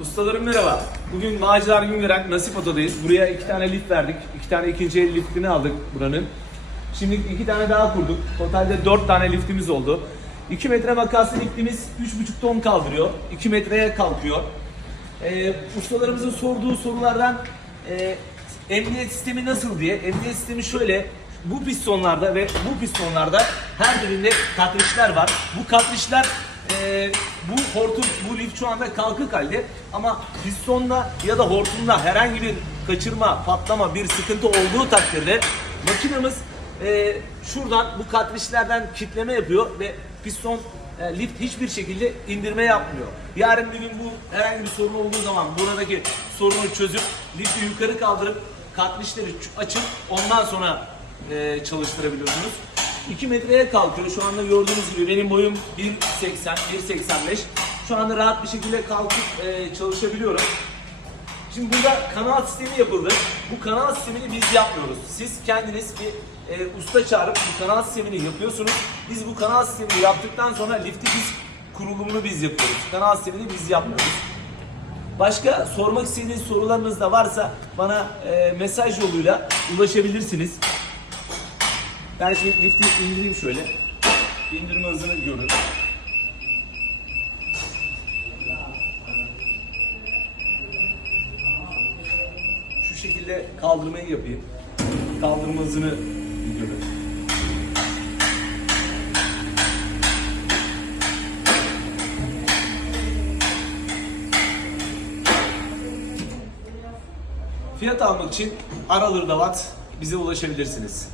Ustalarım merhaba. Bugün Bağcılar Güngören Nasip Oto'dayız. Buraya iki tane lift verdik. İki tane ikinci el liftini aldık buranın. Şimdi iki tane daha kurduk. Totalde dört tane liftimiz oldu. 2 metre makaslı liftimiz 3,5 ton kaldırıyor. 2 metreye kalkıyor. Ee, ustalarımızın sorduğu sorulardan e, emniyet sistemi nasıl diye. Emniyet sistemi şöyle. Bu pistonlarda ve bu pistonlarda her birinde katrişler var. Bu katrişler e, bu hortum, bu lift şu anda kalkık halde ama pistonda ya da hortumda herhangi bir kaçırma, patlama, bir sıkıntı olduğu takdirde makinemiz e, şuradan bu katrişlerden kitleme yapıyor ve piston e, lift hiçbir şekilde indirme yapmıyor. Yarın bir gün bu herhangi bir sorun olduğu zaman buradaki sorunu çözüp lifti yukarı kaldırıp katrişleri açıp ondan sonra e, çalıştırabiliyorsunuz. 2 metreye kalkıyor. Şu anda gördüğünüz gibi benim boyum 1.80, 1.85. Şu anda rahat bir şekilde kalkıp e, çalışabiliyorum. Şimdi burada kanal sistemi yapıldı. Bu kanal sistemini biz yapmıyoruz. Siz kendiniz bir e, usta çağırıp bu kanal sistemini yapıyorsunuz. Biz bu kanal sistemini yaptıktan sonra lifti biz kurulumunu biz yapıyoruz. Kanal sistemini biz yapmıyoruz. Başka sormak istediğiniz sorularınız da varsa bana e, mesaj yoluyla ulaşabilirsiniz. Ben şimdi lifti indireyim şöyle. İndirme hızını görün. Şu şekilde kaldırmayı yapayım. Kaldırma hızını görün. Fiyat almak için Aralı'da Watt bize ulaşabilirsiniz.